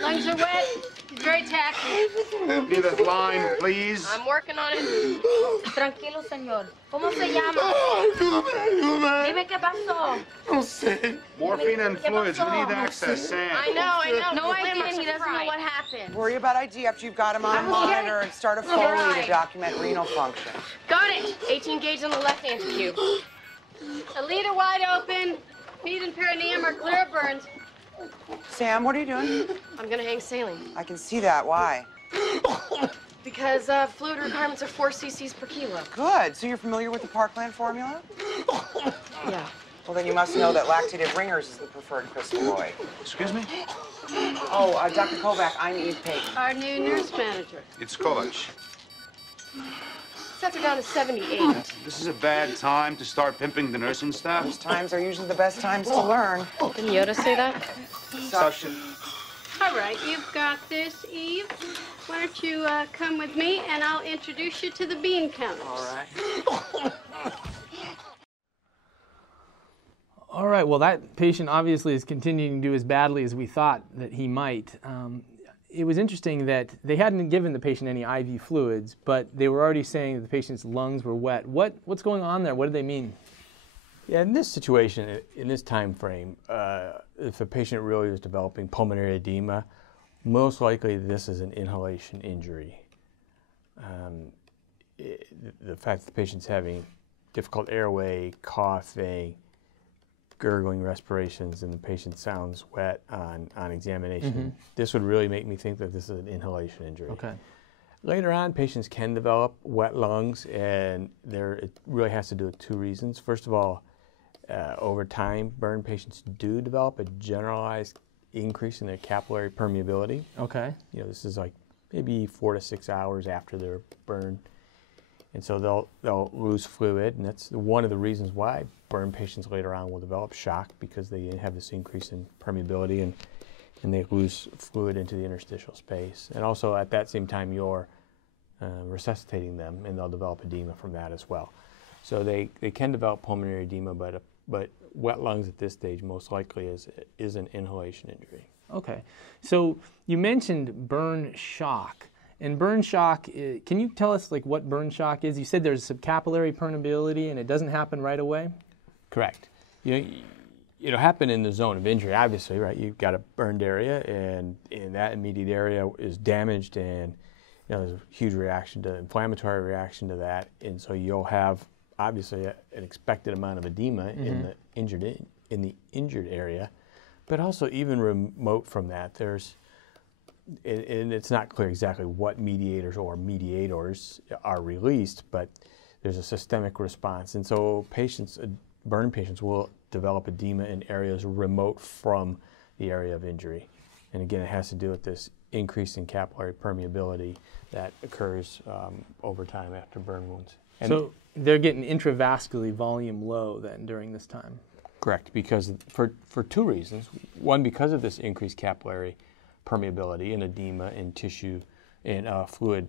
Lungs are wet. He's very tacky. Give us line, please. I'm working on it. Tranquilo, señor. ¿Cómo se llama? Ayúdame. Dime qué pasó. No sé. Morphine and fluids. We need access, Sam. I know. No Wait, idea. I'm He doesn't know surprised. what happened. Worry about IG after you've got him on monitor and start a Foley to document renal function. Got it. 18 gauge on the left anticube. A liter wide open. Feet and perineum are clear of burns. Sam, what are you doing? I'm gonna hang saline. I can see that. Why? Because fluid requirements are 4 cc's per kilo. Good. So you're familiar with the Parkland formula? Yeah. Well, then you must know that lactated ringers is the preferred crystalloid. Excuse me? Oh, Dr. Kovac, I'm Eve Payton. Our new nurse manager. It's Kovac. Sets her down to 78. This is a bad time to start pimping the nursing staff. Those times are usually the best times to learn. Didn't Yoda say that? Suction. All right, you've got this, Eve. Why don't you come with me, and I'll introduce you to the bean counters. All right. All right, well, that patient obviously is continuing to do as badly as we thought that he might. It was interesting that they hadn't given the patient any IV fluids, but they were already saying that the patient's lungs were wet. What's going on there? What do they mean? Yeah, in this situation, in this time frame, if a patient really is developing pulmonary edema, most likely this is an inhalation injury. The fact that the patient's having difficult airway, coughing, gurgling respirations, and the patient sounds wet on examination, this would really make me think that this is an inhalation injury. Okay. Later on, patients can develop wet lungs, and it really has to do with two reasons. First of all, over time, burn patients do develop a generalized increase in their capillary permeability. Okay. You know, this is like maybe 4 to 6 hours after their burn. And so they'll lose fluid, and that's one of the reasons why burn patients later on will develop shock, because they have this increase in permeability and they lose fluid into the interstitial space. And also at that same time you're resuscitating them, and they'll develop edema from that as well. So they can develop pulmonary edema, but wet lungs at this stage most likely is an inhalation injury. Okay. So you mentioned burn shock. And burn shock, can you tell us what burn shock is? You said there's some capillary permeability and it doesn't happen right away? Correct. It'll happen in the zone of injury, obviously, right? You've got a burned area, and that immediate area is damaged, and there's a huge inflammatory reaction to that, and so you'll have obviously an expected amount of edema in the injured area, but also even remote from that, and it's not clear exactly what mediators are released, but there's a systemic response. And so burn patients will develop edema in areas remote from the area of injury. And again, it has to do with this increase in capillary permeability that occurs over time after burn wounds. And so they're getting intravascularly volume low then during this time? Correct, because for two reasons. One, because of this increased capillary permeability and edema in tissue and fluid,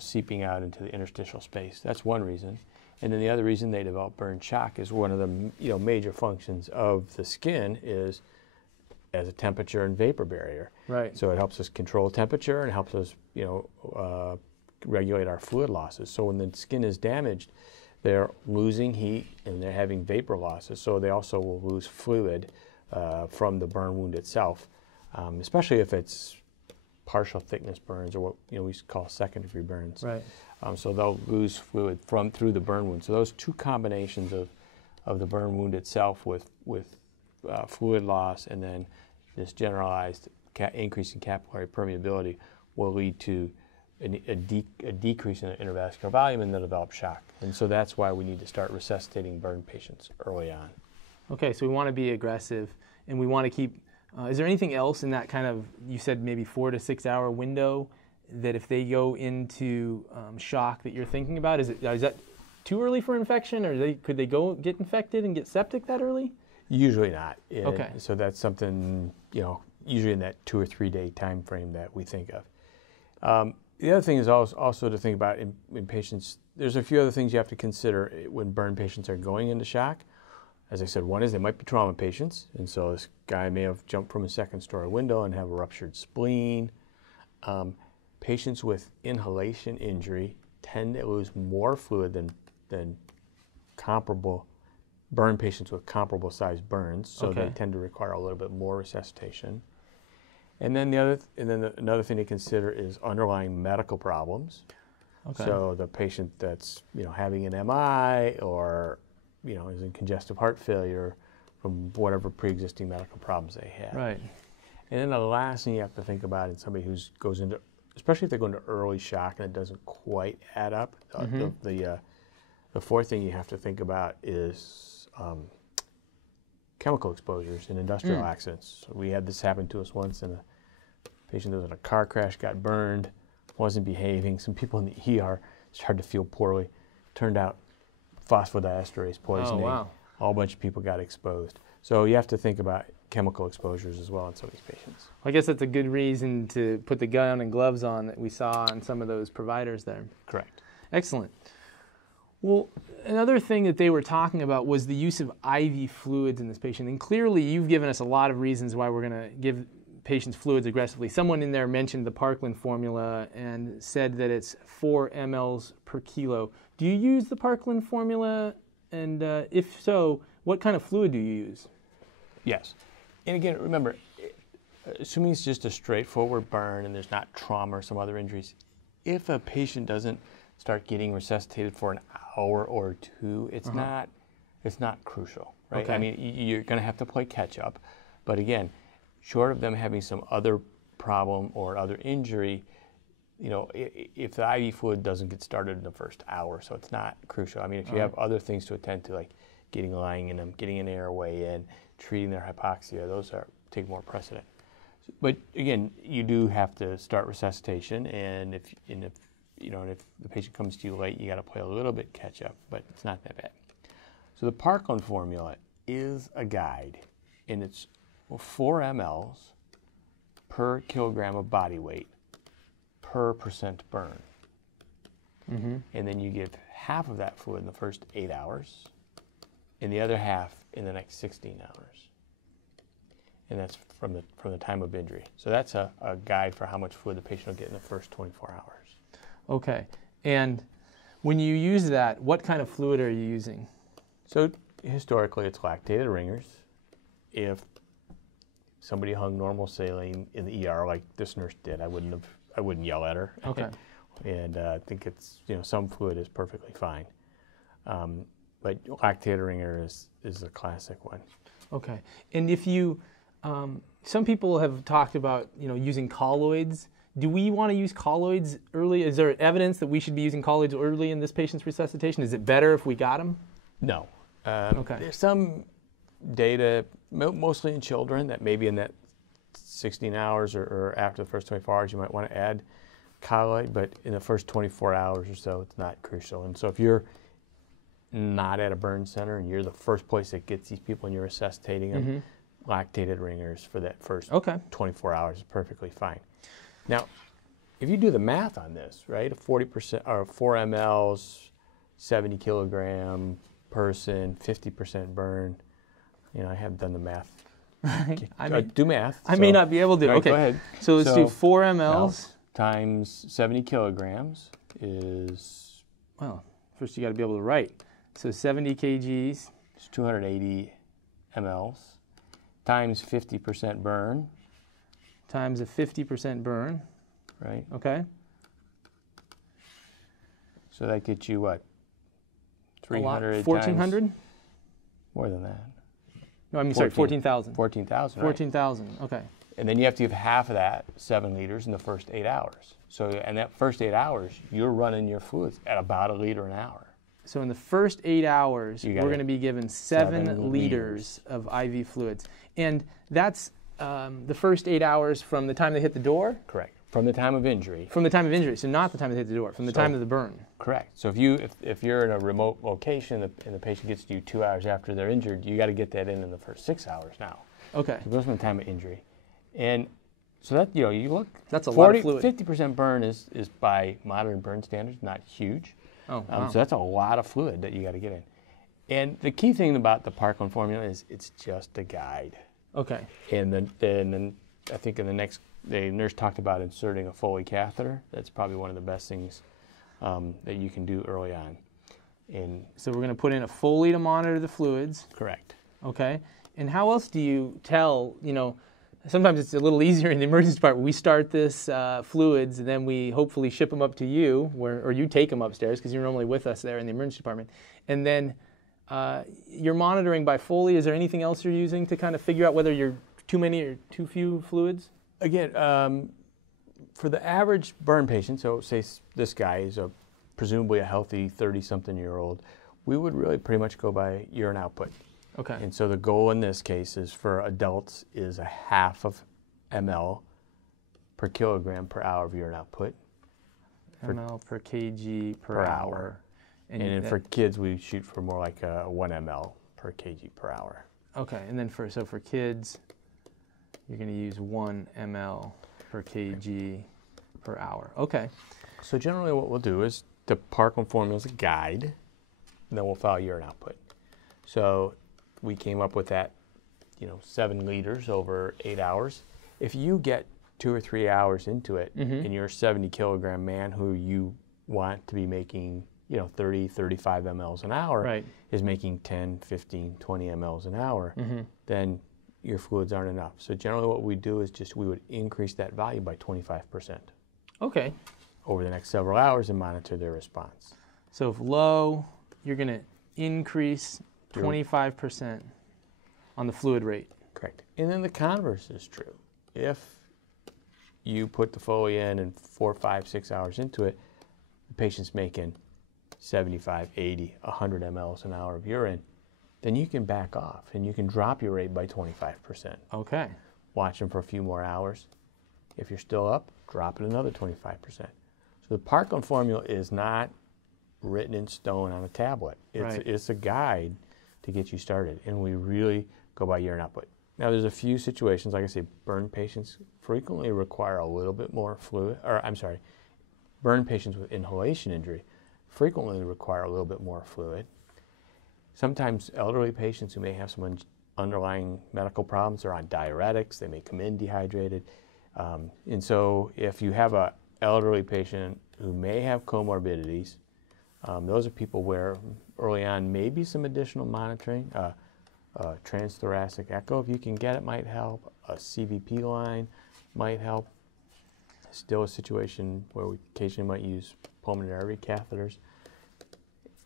seeping out into the interstitial space. That's one reason. And then the other reason they develop burn shock is one of the major functions of the skin is as a temperature and vapor barrier. Right. So it helps us control temperature and helps us, regulate our fluid losses. So when the skin is damaged, they're losing heat and they're having vapor losses. So they also will lose fluid from the burn wound itself. Especially if it's partial thickness burns, or what we call second-degree burns. Right. So they'll lose fluid through the burn wound. So those two combinations of the burn wound itself with fluid loss and then this generalized increase in capillary permeability will lead to a decrease in the intravascular volume, and they'll develop shock. And so that's why we need to start resuscitating burn patients early on. Okay, so we want to be aggressive, and we want to keep. Is there anything else in that kind of, you said maybe 4 to 6 hour window, that if they go into shock that you're thinking about? Is that too early for infection, or could they go get infected and get septic that early? Usually not. Okay. So that's something, usually in that 2 or 3 day time frame that we think of. The other thing is also to think about in patients, there's a few other things you have to consider when burn patients are going into shock. as I said, one is they might be trauma patients, and so this guy may have jumped from a second-story window and have a ruptured spleen. Patients with inhalation injury tend to lose more fluid than comparable burn patients with comparable sized burns, so they tend to require a little bit more resuscitation. And then another thing to consider is underlying medical problems. Okay. So the patient that's having an MI or is in congestive heart failure from whatever pre-existing medical problems they have. Right. And then the last thing you have to think about is somebody who goes into, especially if they go into early shock and it doesn't quite add up. The fourth thing you have to think about is chemical exposures in industrial accidents. We had this happen to us once, and a patient that was in a car crash got burned, wasn't behaving. Some people in the ER started to feel poorly. Turned out phosphodiesterase poisoning. Oh, wow. A whole bunch of people got exposed. So you have to think about chemical exposures as well in some of these patients. I guess that's a good reason to put the gown and gloves on that we saw on some of those providers there. Correct. Excellent. Well, another thing that they were talking about was the use of IV fluids in this patient. And clearly you've given us a lot of reasons why we're going to give patients fluids aggressively. Someone in there mentioned the Parkland formula and said that it's 4 mLs per kilo. Do you use the Parkland formula? And if so, what kind of fluid do you use? Yes. And again, remember, assuming it's just a straightforward burn and there's not trauma or some other injuries, if a patient doesn't start getting resuscitated for an hour or two, it's not crucial, right? Okay. I mean, you're going to have to play catch up. But again, short of them having some other problem or other injury, if the IV fluid doesn't get started in the first hour, so it's not crucial. I mean, if you have other things to attend to, like getting lying in them, getting an airway in, treating their hypoxia, those take more precedent. But again, you do have to start resuscitation, and if the patient comes to you late, you got to play a little bit catch up, but it's not that bad. So the Parkland formula is a guide, and it's 4 mLs per kilogram of body weight per % burn. And then you give half of that fluid in the first 8 hours and the other half in the next 16 hours. And that's from the time of injury. So that's a guide for how much fluid the patient will get in the first 24 hours. Okay. And when you use that, what kind of fluid are you using? So historically, it's lactated ringers. If somebody hung normal saline in the ER like this nurse did, I wouldn't yell at her. Okay. And I think it's some fluid is perfectly fine. But lactated ringer is a classic one. Okay. And if you, some people have talked about using colloids. Do we want to use colloids early? Is there evidence that we should be using colloids early in this patient's resuscitation? Is it better if we got them? No. Okay. There's some data, mostly in children, that maybe in that 16 hours or after the first 24 hours you might want to add colloid, but in the first 24 hours or so it's not crucial. And so if you're not at a burn center and you're the first place that gets these people and you're resuscitating them, lactated ringers for that first 24 hours is perfectly fine. Now, if you do the math on this, right, a 40% or 4 mLs, 70 kilogram person, 50% burn, I haven't done the math. Do math. I may not be able to. Right, okay. Go ahead. So let's do 4 mLs. Times 70 kilograms is... Well, first you got to be able to write. So 70 kgs. It's 280 mLs. Times 50% burn. Times a 50% burn. Right. Okay. So that gets you what? 300 1,400? times, more than that. No, I mean, sorry, 14,000. 14,000, right. 14,000, okay. And then you have to give half of that, 7 liters, in the first 8 hours. So in that first 8 hours, you're running your fluids at about 1 liter an hour. So in the first 8 hours, we're going to be given 7 liters of IV fluids. And that's the first 8 hours from the time they hit the door? Correct. From the time of injury. From the time of injury, so not the time they hit the door, from the time of the burn. Correct. So if you're in a remote location and the patient gets to you 2 hours after they're injured, you got to get that in the first 6 hours now. Okay. So it goes from the time of injury. And so that, you look. That's a lot of fluid. 50% burn is by modern burn standards not huge. Oh, wow. So that's a lot of fluid that you got to get in. And the key thing about the Parkland formula is it's just a guide. Okay. And then I think the nurse talked about inserting a Foley catheter. That's probably one of the best things that you can do early on. And So we're going to put in a Foley to monitor the fluids. correct. Okay. And how else do you tell, sometimes it's a little easier in the emergency department. We start this fluids, and then we hopefully ship them up to you, or you take them upstairs because you're normally with us there in the emergency department. And then you're monitoring by Foley. Is there anything else you're using to kind of figure out whether you're too many or too few fluids? Again, for the average burn patient, so say this guy is presumably a healthy 30-something-year-old, we would really pretty much go by urine output. Okay. And so the goal in this case is for adults is a half of ml per kilogram per hour of urine output. ml per kg per hour. And then for kids, we shoot for more like 1 ml per kg per hour. Okay, and then for kids, you're going to use 1 ml per kg per hour. Okay. So generally what we'll do is the Parkland formula is a guide, and then we'll follow urine output. So we came up with that, 7 liters over 8 hours. If you get 2 or 3 hours into it, and you're a 70-kilogram man who you want to be making 30, 35 mLs an hour, is making 10, 15, 20 mLs an hour, then your fluids aren't enough. So generally what we do is we would increase that value by 25%. Okay. Over the next several hours and monitor their response. So if low, you're going to increase 25% on the fluid rate. Correct. And then the converse is true. If you put the Foley in and 4, 5, 6 hours into it, the patient's making 75, 80, 100 mLs an hour of urine, then you can back off and you can drop your rate by 25%. Okay. Watch them for a few more hours. If you're still up, drop it another 25%. So the Parkland formula is not written in stone on a tablet. It's a guide to get you started, and we really go by urine output. Now there's a few situations, like I say, burn patients frequently require a little bit more fluid, burn patients with inhalation injury frequently require a little bit more fluid. Sometimes elderly patients who may have some underlying medical problems are on diuretics, they may come in dehydrated. And so if you have an elderly patient who may have comorbidities, those are people where early on maybe some additional monitoring, transthoracic echo if you can get it might help, a CVP line might help. Still a situation where we occasionally might use pulmonary artery catheters.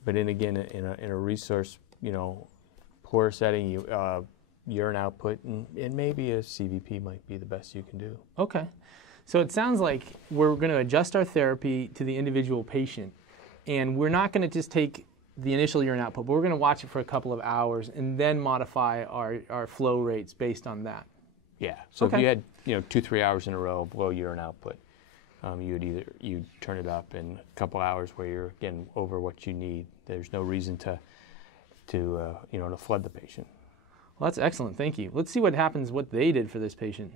But in a resource, poor setting, urine output, and maybe a CVP might be the best you can do. Okay. So it sounds like we're going to adjust our therapy to the individual patient, and we're not going to just take the initial urine output, but we're going to watch it for a couple of hours and then modify our flow rates based on that. Yeah. So if you had 2-3 hours in a row of low urine output, you'd turn it up in a couple hours where you're getting over what you need. There's no reason to flood the patient. Well, that's excellent. Thank you. Let's see what they did for this patient.